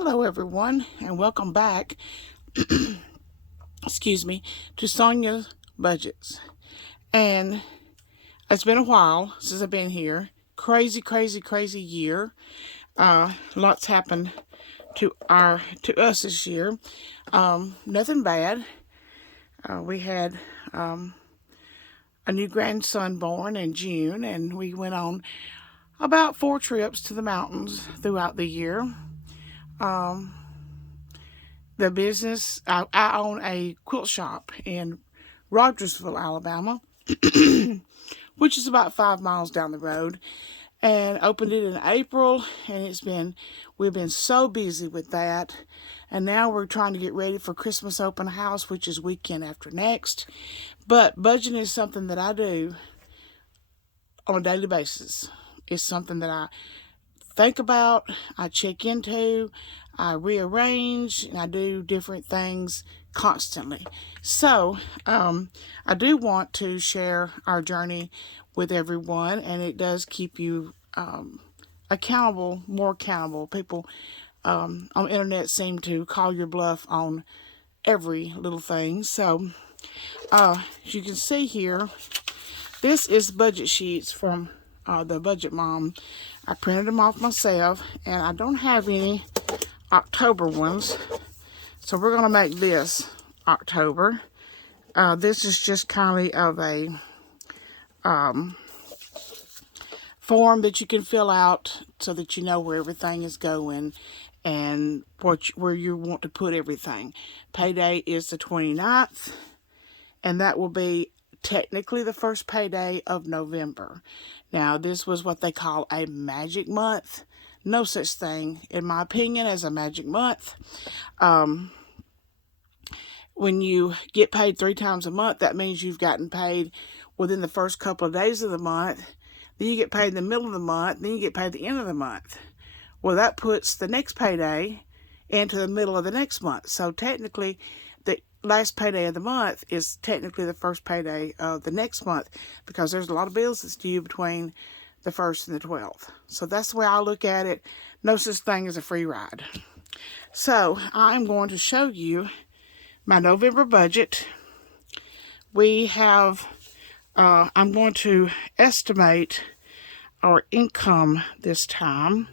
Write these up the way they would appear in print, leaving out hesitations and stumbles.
Hello everyone and welcome back excuse me to Sonia's Budgets. And it's been a while since I've been here. Crazy year. Lots happened to us this year. Nothing bad. We had a new grandson born in June, and we went on about 4 trips to the mountains throughout the year. The business, I own a quilt shop in Rogersville, Alabama, which is about 5 miles down the road, and opened it in April, and we've been so busy with that, and now we're trying to get ready for Christmas open house, which is weekend after next. But budgeting is something that I do on a daily basis. It's something that I think about, I check into, I rearrange, and I do different things constantly. So, I do want to share our journey with everyone, and it does keep you accountable, more accountable. People on the internet seem to call your bluff on every little thing. So, as you can see here, this is budget sheets from the Budget Mom. I printed them off myself, and I don't have any October ones, so we're going to make this October. This is just kind of a form that you can fill out so that you know where everything is going and where you want to put everything. Payday is the 29th, and that will be technically the first payday of November. Now, this was what they call a magic month. No such thing, in my opinion, as a magic month. When you get paid 3 times a month, that means you've gotten paid within the first couple of days of the month. Then you get paid in the middle of the month. Then you get paid at the end of the month. Well, that puts the next payday into the middle of the next month. So technically, the last payday of the month is technically the first payday of the next month, because there's a lot of bills that's due between the 1st and the 12th. So that's the way I look at it. No such thing as a free ride. So I'm going to show you my November budget. We have, I'm going to estimate our income this time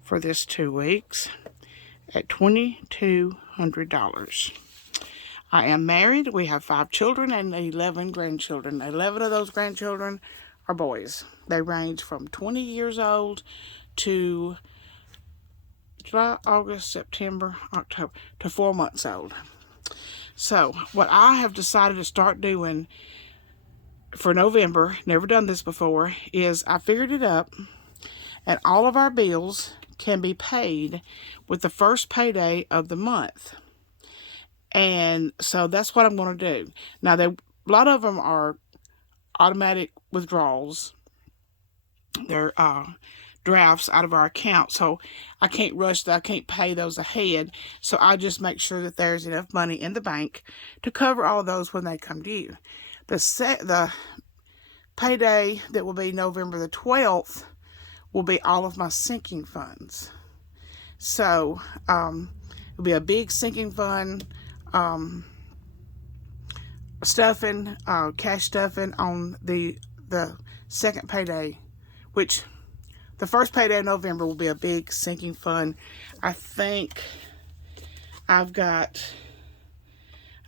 for this 2 weeks at $2,200. I am married. We have 5 children and 11 grandchildren. 11 of those grandchildren are boys. They range from 20 years old to July, August, September, October, to 4 months old. So what I have decided to start doing for November, never done this before, is I figured it up, and all of our bills can be paid with the first payday of the month. And so that's what I'm going to do. Now, a lot of them are automatic withdrawals. They're drafts out of our account, so I can't rush that. I can't pay those ahead, so I just make sure that there's enough money in the bank to cover all of those when they come due. The payday that will be November the 12th will be all of my sinking funds. So it'll be a big sinking fund stuffing, cash stuffing on the second payday, which the first payday of November will be a big sinking fund. I think I'm going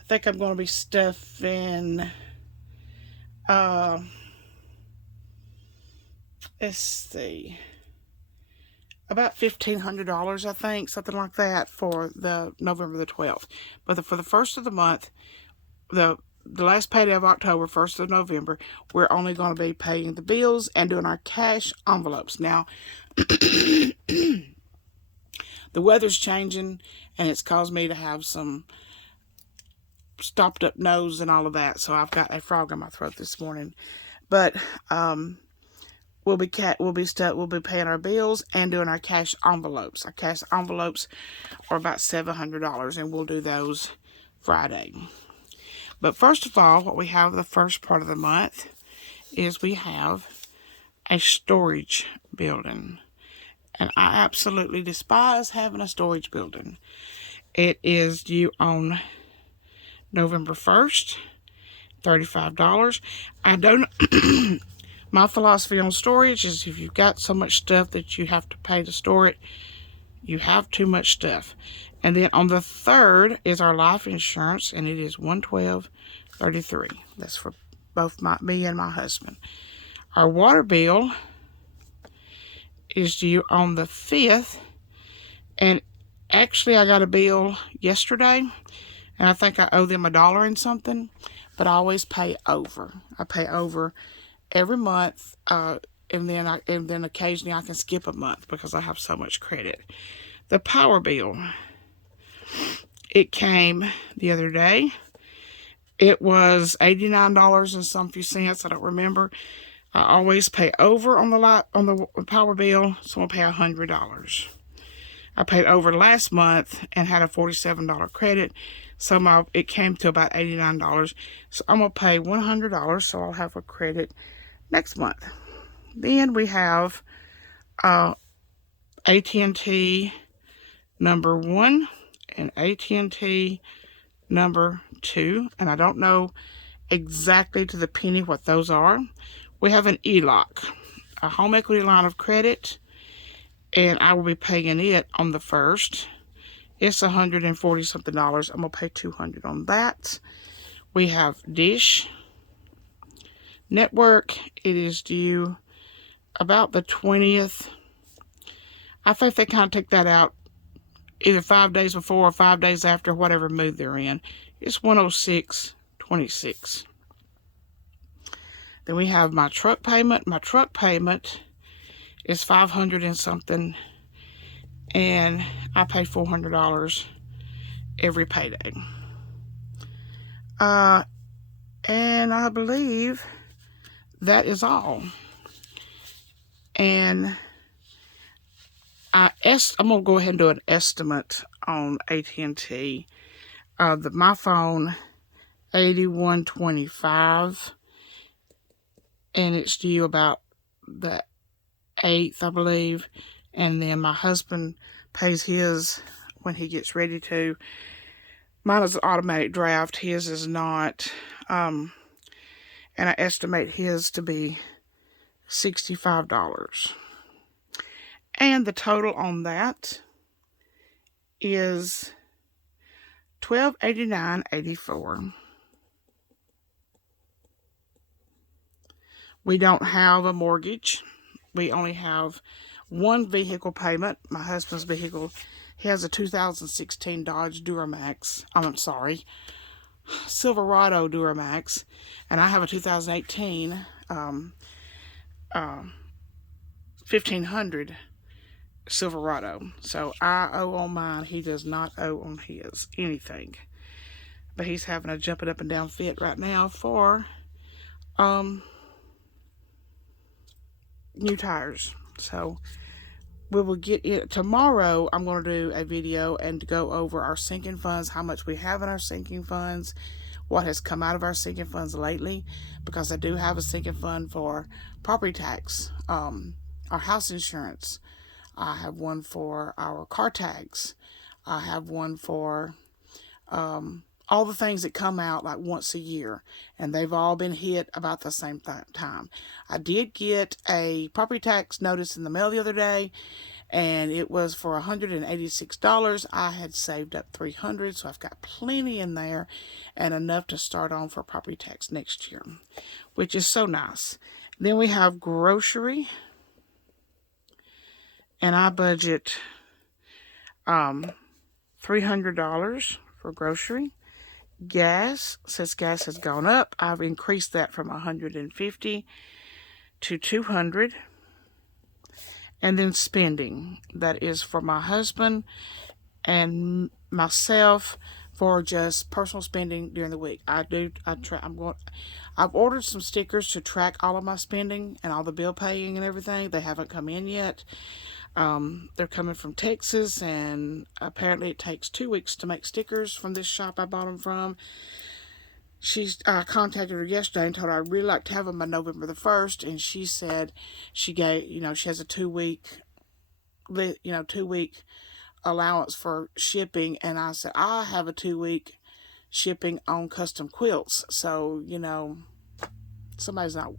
to be stuffing, let's see, about $1,500, I think, something like that, for the November the 12th. But for the first of the month, the last payday of October, 1st of November, we're only going to be paying the bills and doing our cash envelopes. Now, the weather's changing, and it's caused me to have some stopped up nose and all of that, so I've got a frog in my throat this morning. But we'll be paying our bills and doing our cash envelopes. Our cash envelopes are about $700, and we'll do those Friday. But first of all, what we have the first part of the month is we have a storage building. and I absolutely despise having a storage building. It is due on November 1st, $35. I don't, my philosophy on storage is if you've got so much stuff that you have to pay to store it, you have too much stuff. And then on the 3rd is our life insurance, and it is $112.33. That's for both me and my husband. Our water bill is due on the 5th, and actually I got a bill yesterday, and I think I owe them $1 and something, but I always pay over. I pay over every month, and then occasionally I can skip a month because I have so much credit. The power bill, it came the other day. It was $89 and some few cents. I don't remember. I always pay over on the power bill, so I'll pay $100. I paid over last month and had a $47 credit, so it came to about $89. So I'm gonna pay $100, so I'll have a credit next month. Then we have AT&T number 1 and AT&T number 2, and I don't know exactly to the penny what those are. We have an ELOC, a home equity line of credit, and I will be paying it on the 1st. It's $140 something. I'm gonna pay $200 on that. We have Dish Network. It is due about the 20th. I think they kind of take that out either 5 days before or 5 days after, whatever mood they're in. It's $106.26. Then we have my truck payment. My truck payment is $500 and something, and I pay $400 every payday. And I believe that is all. And I'm gonna go ahead and do an estimate on AT&T. My phone, $81.25, and it's due about the 8th, I believe. And then my husband pays his when he gets ready to. Mine is an automatic draft. His is not. And I estimate his to be $65. And the total on that is $1289.84. We don't have a mortgage. We only have one vehicle payment. My husband's vehicle, he has a 2016 Dodge Duramax. I'm sorry, Silverado Duramax, and I have a 2018 1500 Silverado. So I owe on mine. He does not owe on his anything. But he's having a jumping up and down fit right now for new tires. So we will get it tomorrow. I'm going to do a video and go over our sinking funds, how much we have in our sinking funds, what has come out of our sinking funds lately, because I do have a sinking fund for property tax, our house insurance. I have one for our car tags. I have one for all the things that come out like once a year, and they've all been hit about the same time. I did get a property tax notice in the mail the other day, and it was for $186. I had saved up $300, so I've got plenty in there and enough to start on for property tax next year, which is so nice. Then we have grocery, and I budget $300 for grocery. Gas, since gas has gone up, I've increased that from $150 to $200. And then spending, that is for my husband and myself for just personal spending during the week. I've ordered some stickers to track all of my spending and all the bill paying and everything. They haven't come in yet. They're coming from Texas, and apparently it takes 2 weeks to make stickers from this shop I bought them from. I contacted her yesterday and told her I'd really like to have them by November the 1st, and she said she has a 2-week 2-week allowance for shipping, and I said I have a 2-week shipping on custom quilts. So somebody's not,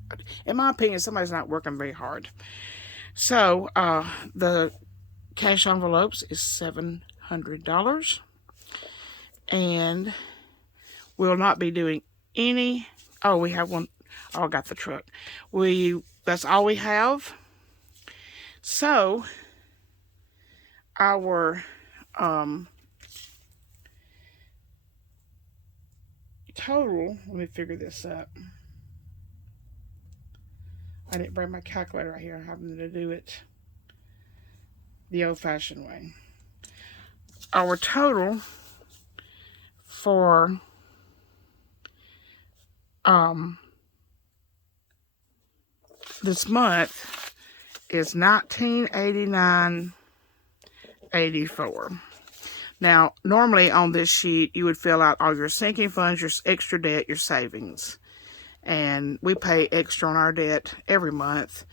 in my opinion, somebody's not working very hard. So the cash envelopes is $700, and we'll not be doing any. Oh, we have one. Oh, I got the truck. That's all we have. So our total, let me figure this up. I didn't bring my calculator right here. I'm having to do it the old-fashioned way. Our total for this month is $1989.84. Now, normally on this sheet, you would fill out all your sinking funds, your extra debt, your savings. And we pay extra on our debt every month.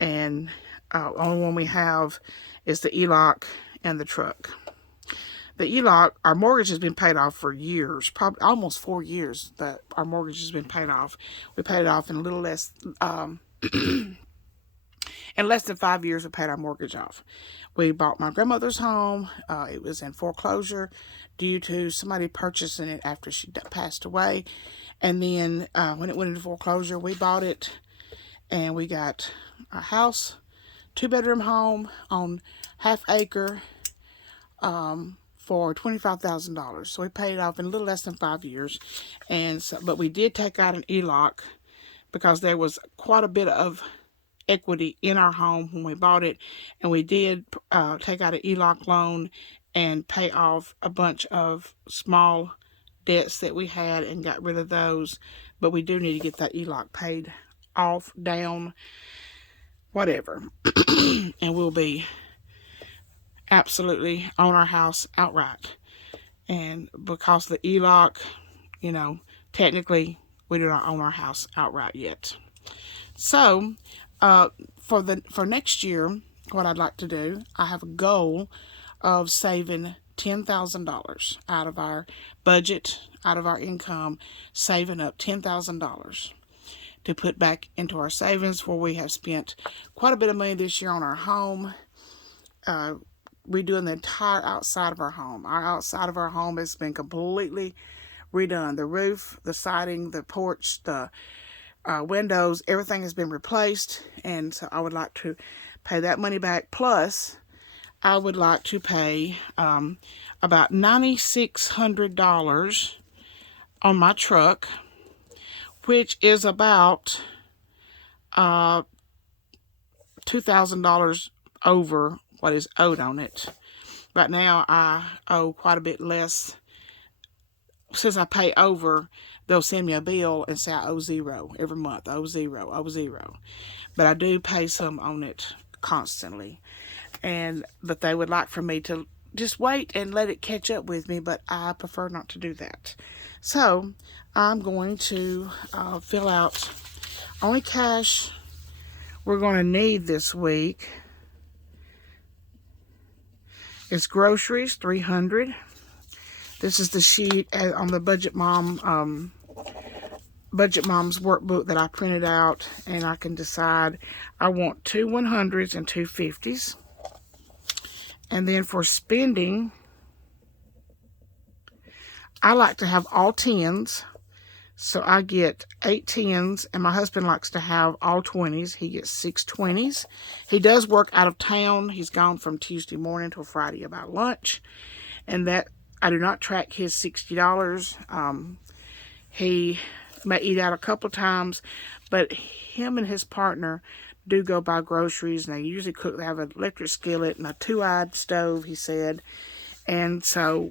And only one we have is the ELOC and the truck. The ELOC, our mortgage has been paid off for years, probably almost 4 years that our mortgage has been paid off. We paid it off in a little less, in less than 5 years we paid our mortgage off. We bought my grandmother's home. It was in foreclosure due to somebody purchasing it after she passed away. And then when it went into foreclosure, we bought it, and we got a house, 2-bedroom home on half-acre for $25,000. So we paid it off in a little less than 5 years. And so, but we did take out an ELOC because there was quite a bit of equity in our home when we bought it, and we did take out an ELOC loan and pay off a bunch of small debts that we had and got rid of those. But we do need to get that ELOC paid off, down, whatever. And we'll be absolutely on our house outright. And because the ELOC, technically we do not own our house outright yet. So for next year, what I'd like to do, I have a goal of saving $10,000 out of our budget, out of our income, saving up $10,000 to put back into our savings, for we have spent quite a bit of money this year on our home. Redoing the entire outside of our home. Our outside of our home has been completely redone. The roof, the siding, the porch, the windows, everything has been replaced. And so I would like to pay that money back. Plus, I would like to pay about $9,600 on my truck, which is about $2,000 over what is owed on it. Right now, I owe quite a bit less. Since I pay over, they'll send me a bill and say I owe zero every month. Owe zero, owe zero. But I do pay some on it constantly. But they would like for me to just wait and let it catch up with me, but I prefer not to do that. So I'm going to fill out only cash we're going to need this week. It's groceries, $300. This is the sheet on the Budget Mom's workbook that I printed out, and I can decide I want 2 100s and 2 50s. And then for spending, I like to have all 10s. So I get 8 10s, and my husband likes to have all 20s. He gets 6 20s. He does work out of town. He's gone from Tuesday morning till Friday about lunch. And that, I do not track his $60. He may eat out a couple of times, but him and his partner do go buy groceries, and they usually cook. They have an electric skillet and a 2-eyed stove, he said. And so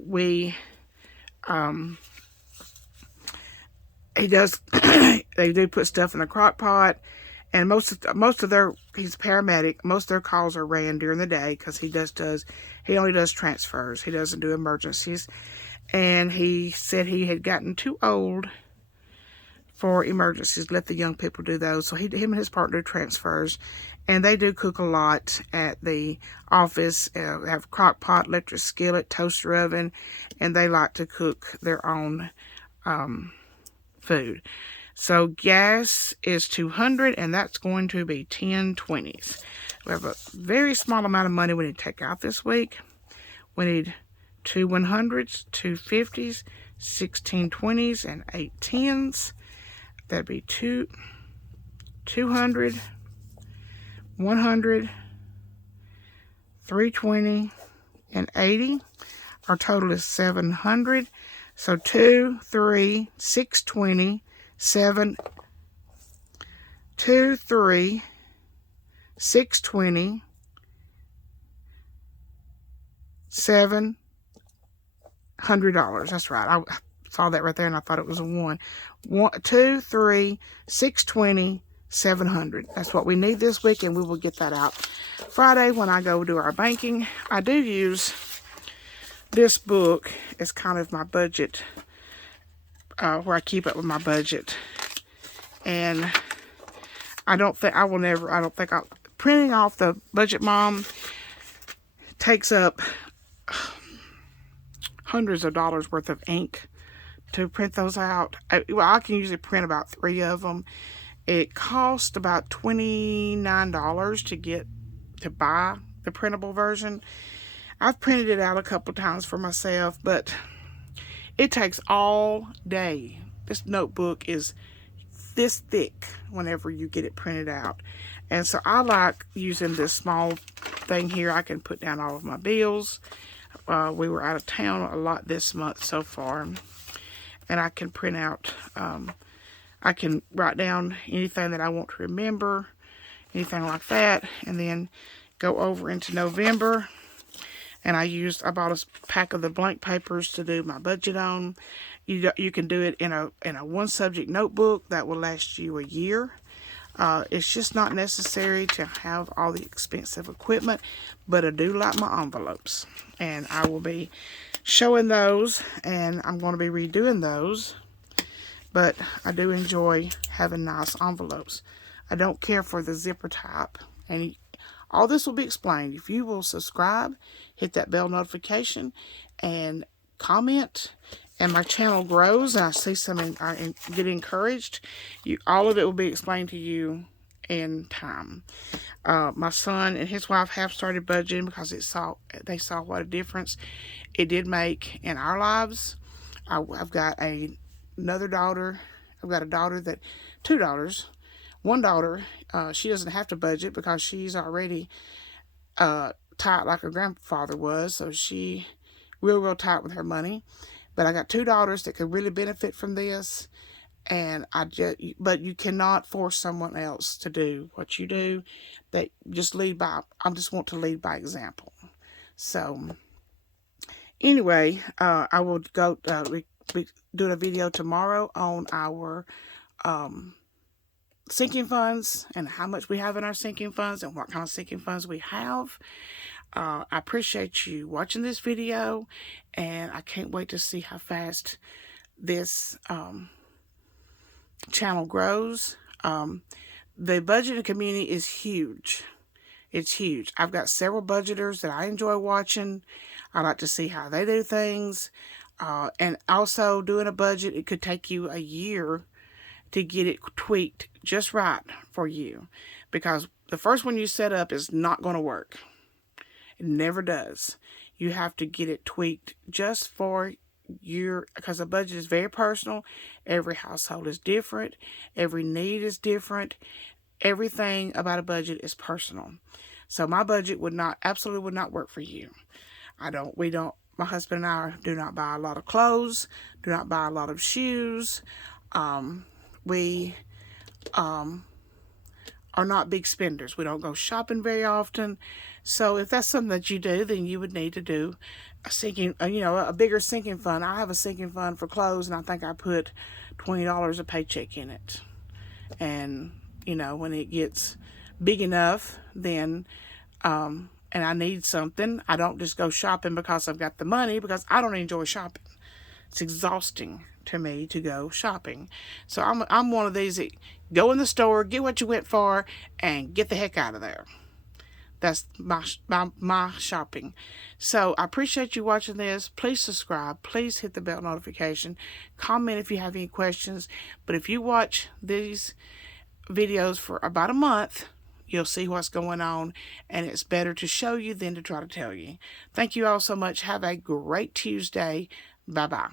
they do put stuff in the crock pot, and most of their, he's a paramedic, most of their calls are ran during the day, because he only does transfers. He doesn't do emergencies. And he said he had gotten too old for emergencies. Let the young people do those. So him and his partner do transfers, and they do cook a lot at the office. They have crock pot, electric skillet, toaster oven, and they like to cook their own food. So gas is $200, and that's going to be 10 20s. We have a very small amount of money we need to take out this week. We need 2 100s, 2 50s, 16 20s, and 8 10s. That'd be 200, 100, 320, and 80. Our total is 700. So 2, 3, 620, 7, 2, 3, 620, $700. That's right. I saw that right there, and I thought it was a 1. 2, 3, 620, 700. That's what we need this week, and we will get that out Friday when I go do our banking. I do use this book as kind of my budget, where I keep up with my budget. And printing off the Budget Mom takes up hundreds of dollars worth of ink to print those out. I can usually print about 3 of them. It cost about $29 to buy the printable version. I've printed it out a couple times for myself, but it takes all day. This notebook is this thick whenever you get it printed out. And so I like using this small thing here. I can put down all of my bills. We were out of town a lot this month so far. And I can print out, I can write down anything that I want to remember, anything like that. And then go over into November. And I bought a pack of the blank papers to do my budget on. You can do it in a one subject notebook that will last you a year. It's just not necessary to have all the expensive equipment, but I do like my envelopes, and I will be showing those, and I'm going to be redoing those, but I do enjoy having nice envelopes. I don't care for the zipper type, and all this will be explained. If you will subscribe, hit that bell notification, and comment, and my channel grows, and I see something, I get encouraged, all of it will be explained to you in time. My son and his wife have started budgeting because they saw what a difference it did make in our lives. I've got another daughter. I've got two daughters. One daughter, she doesn't have to budget because she's already tight like her grandfather was, so she real tight with her money. But I got 2 daughters that could really benefit from this, and but you cannot force someone else to do what you do. I just want to lead by example. So anyway, I will go be doing a video tomorrow on our sinking funds and how much we have in our sinking funds and what kind of sinking funds we have. I appreciate you watching this video, and I can't wait to see how fast this channel grows. The budgeting community is huge. It's huge. I've got several budgeters that I enjoy watching. I like to see how they do things. And also doing a budget, it could take you a year to get it tweaked just right for you, because the first one you set up is not going to work. It never does. You have to get it tweaked just for because the budget is very personal. Every household is different. Every need is different. Everything about a budget is personal. So my budget absolutely would not work for you. My husband and I do not buy a lot of clothes, do not buy a lot of shoes. We are not big spenders. We don't go shopping very often. So if that's something that you do, then you would need to do a bigger sinking fund. I have a sinking fund for clothes, and I think I put $20 a paycheck in it. And, when it gets big enough, then, and I need something, I don't just go shopping because I've got the money, because I don't enjoy shopping. It's exhausting to me to go shopping. So I'm one of these that go in the store, get what you went for, and get the heck out of there. That's my shopping. So I appreciate you watching this. Please subscribe. Please hit the bell notification. Comment if you have any questions. But if you watch these videos for about a month, you'll see what's going on, and it's better to show you than to try to tell you. Thank you all so much. Have a great Tuesday. Bye-bye.